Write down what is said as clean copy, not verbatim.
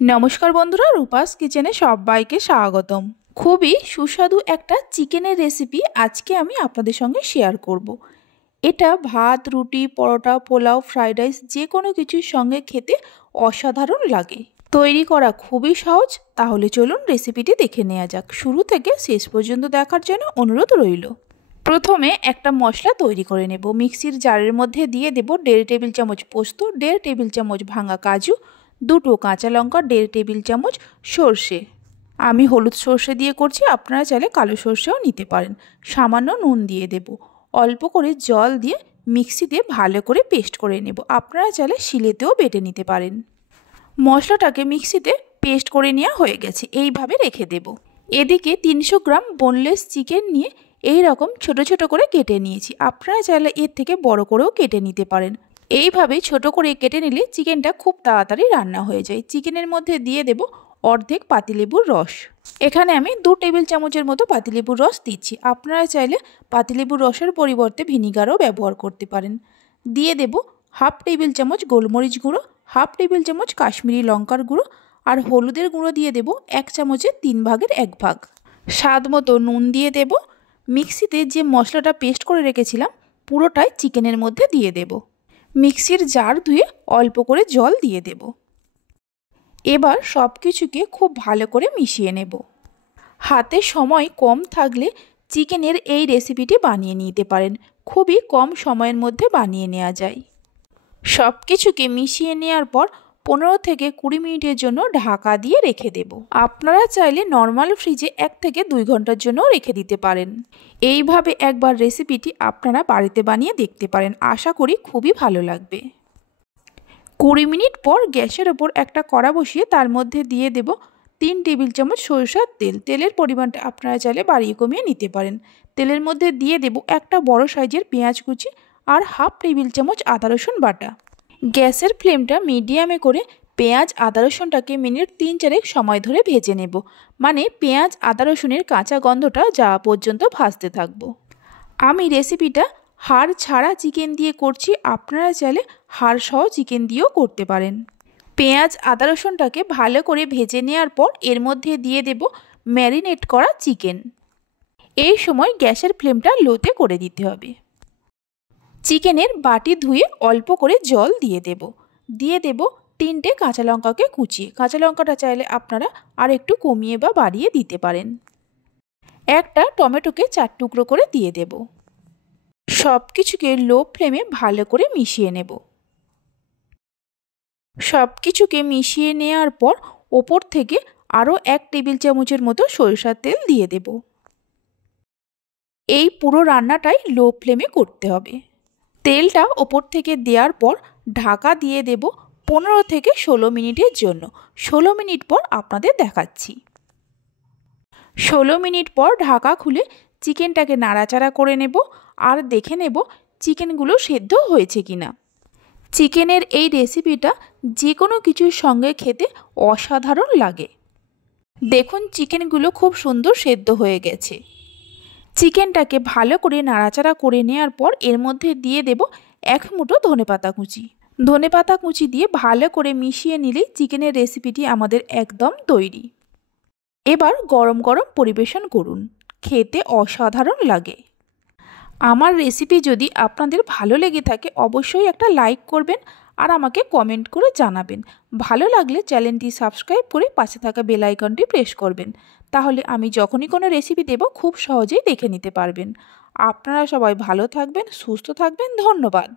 নমস্কার বন্ধুরা, রূপাস কিচেনে সবাইকে স্বাগতম। খুবই সুস্বাদু একটা চিকেনের রেসিপি আজকে আমি আপনাদের সঙ্গে শেয়ার করব। এটা ভাত, রুটি, পরোটা, পোলাও, ফ্রাইড রাইস যে কোনো কিছুর সঙ্গে খেতে অসাধারণ লাগে। তৈরি করা খুবই সহজ। তাহলে চলুন রেসিপিটি দেখে নেওয়া যাক। শুরু থেকে শেষ পর্যন্ত দেখার জন্য অনুরোধ রইল। প্রথমে একটা মশলা তৈরি করে নেব। মিক্সির জারের মধ্যে দিয়ে দেব 1.5 টেবিল চামচ পোস্ত, 1.5 টেবিল চামচ ভাঙা কাজু, 2 কাঁচা লঙ্কা, 1.5 টেবিল চামচ সর্ষে। আমি হলুদ সর্ষে দিয়ে করছি, আপনারা চাইলে কালো সর্ষেও নিতে পারেন। সামান্য নুন দিয়ে দেব। অল্প করে জল দিয়ে মিক্সিতে ভালো করে পেস্ট করে নেব। আপনারা চাইলে শিলেতেও বেটে নিতে পারেন। মশলাটাকে মিক্সিতে পেস্ট করে নেওয়া হয়ে গেছে, এইভাবে রেখে দেব। এদিকে 300 গ্রাম বোনলেস চিকেন নিয়ে এই রকম ছোট ছোট করে কেটে নিয়েছি। আপনারা চাইলে এর থেকে বড় করেও কেটে নিতে পারেন। এইভাবে ছোট করে কেটে নিলে চিকেনটা খুব তাড়াতাড়ি রান্না হয়ে যায়। চিকেনের মধ্যে দিয়ে দেব অর্ধেক পাতিলেবুর রস। এখানে আমি 2 টেবিল চামচের মতো পাতিলেবুর রস দিচ্ছি। আপনারা চাইলে পাতিলেবুর রসের পরিবর্তে ভিনিগারও ব্যবহার করতে পারেন। দিয়ে দেব 1/2 টেবিল চামচ গোলমরিচ গুঁড়ো, 1/2 টেবিল চামচ কাশ্মীরি লঙ্কার গুঁড়ো আর হলুদের গুঁড়ো দিয়ে দেব 1 চামচের 3 ভাগের 1 ভাগ। স্বাদ মতো নুন দিয়ে দেব। মিক্সিতে যে মশলাটা পেস্ট করে রেখেছিলাম পুরোটাই চিকেনের মধ্যে দিয়ে দেব। মিক্সির জার ধুয়ে অল্প করে জল দিয়ে দেব। এবার সব কিছুকে খুব ভালো করে মিশিয়ে নেব। হাতে সময় কম থাকলে চিকেনের এই রেসিপিটি বানিয়ে নিতে পারেন। খুবই কম সময়ের মধ্যে বানিয়ে নেওয়া যায়। সব কিছুকে মিশিয়ে নেওয়ার পর 15 থেকে 20 মিনিটের জন্য ঢাকা দিয়ে রেখে দেব। আপনারা চাইলে নর্মাল ফ্রিজে 1 থেকে 2 ঘন্টার জন্য রেখে দিতে পারেন। এইভাবে একবার রেসিপিটি আপনারা বাড়িতে বানিয়ে দেখতে পারেন। আশা করি খুবই ভালো লাগবে। 20 মিনিট পর গ্যাসের ওপর একটা কড়া বসিয়ে তার মধ্যে দিয়ে দেব 3 টেবিল চামচ সরিষার তেল। তেলের পরিমাণটা আপনারা চাইলে বাড়িয়ে কমিয়ে নিতে পারেন। তেলের মধ্যে দিয়ে দেব একটা বড় সাইজের পেঁয়াজ কুচি আর 1/2 টেবিল চামচ আদা রসুন বাটা। গ্যাসের ফ্লেমটা মিডিয়ামে করে পেঁয়াজ আদা রসুনটাকে মিনিট 3-4 সময় ধরে ভেজে নেব। মানে পেঁয়াজ আদা রসুনের কাঁচা গন্ধটা যাওয়া পর্যন্ত ভাজতে থাকবো। আমি রেসিপিটা হাড় ছাড়া চিকেন দিয়ে করছি, আপনারা চাইলে হাড় সহ চিকেন দিয়েও করতে পারেন। পেঁয়াজ আদা রসুনটাকে ভালো করে ভেজে নেওয়ার পর এর মধ্যে দিয়ে দেব ম্যারিনেট করা চিকেন। এই সময় গ্যাসের ফ্লেমটা লোতে করে দিতে হবে। চিকেনের বাটি ধুয়ে অল্প করে জল দিয়ে দেব। দিয়ে দেব 3টে কাঁচা লঙ্কাকে কুচিয়ে। কাঁচা লঙ্কাটা চাইলে আপনারা আর একটু কমিয়ে বা বাড়িয়ে দিতে পারেন। একটা টমেটোকে 4 টুকরো করে দিয়ে দেব। সব কিছুকে লো ফ্লেমে ভালো করে মিশিয়ে নেব। সব কিছুকে মিশিয়ে নেওয়ার পর ওপর থেকে আরও 1 টেবিল চামচের মতো সরিষার তেল দিয়ে দেব। এই পুরো রান্নাটাই লো ফ্লেমে করতে হবে। তেলটা ওপর থেকে দেওয়ার পর ঢাকা দিয়ে দেব 15 থেকে 16 মিনিটের জন্য। 16 মিনিট পর আপনাদের দেখাচ্ছি। 16 মিনিট পর ঢাকা খুলে চিকেনটাকে নাড়াচাড়া করে নেব আর দেখে নেব চিকেনগুলো সেদ্ধ হয়েছে কিনা। চিকেনের এই রেসিপিটা যে কোনো কিছুর সঙ্গে খেতে অসাধারণ লাগে। দেখুন চিকেনগুলো খুব সুন্দর সেদ্ধ হয়ে গেছে। চিকেনটাকে ভালো করে নাড়াচাড়া করে নেওয়ার পর এর মধ্যে দিয়ে দেব 1 মুঠো ধনেপাতা কুচি। ধনেপাতা কুচি দিয়ে ভালো করে মিশিয়ে নিলেই চিকেনের রেসিপিটি আমাদের একদম তৈরি। এবার গরম গরম পরিবেশন করুন। খেতে অসাধারণ লাগে। আমার রেসিপি যদি আপনাদের ভালো লেগে থাকে অবশ্যই একটা লাইক করবেন আর আমাকে কমেন্ট করে জানাবেন। ভালো লাগলে চ্যানেলটি সাবস্ক্রাইব করে পাশে থাকা বেল আইকনটি প্রেস করবেন। তাহলে আমি যখনই কোনো রেসিপি দেব খুব সহজেই দেখে নিতে পারবেন। আপনারা সবাই ভালো থাকবেন, সুস্থ থাকবেন। ধন্যবাদ।